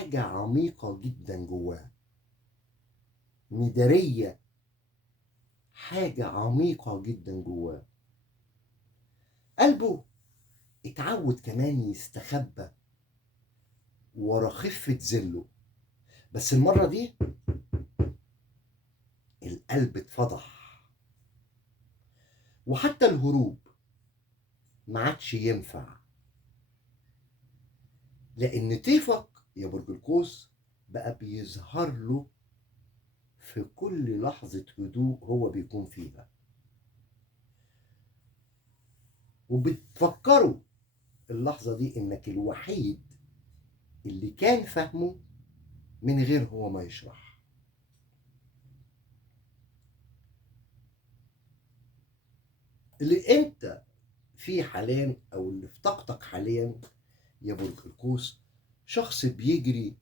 حاجة عميقة جدا جواه، مدارية، حاجة عميقة جدا جواه. قلبه اتعود كمان يستخبى ورا خفة ذله، بس المرة دي القلب اتفضح، وحتى الهروب ما عادش ينفع، لأن طيفك يا برج القوس بقى بيظهر له في كل لحظة هدوء هو بيكون فيها، وبتفكروا اللحظة دي إنك الوحيد اللي كان فاهمه من غير هو ما يشرح. اللي انت فيه حاليا او اللي في طاقتك حاليا يا برج القوس شخص بيجري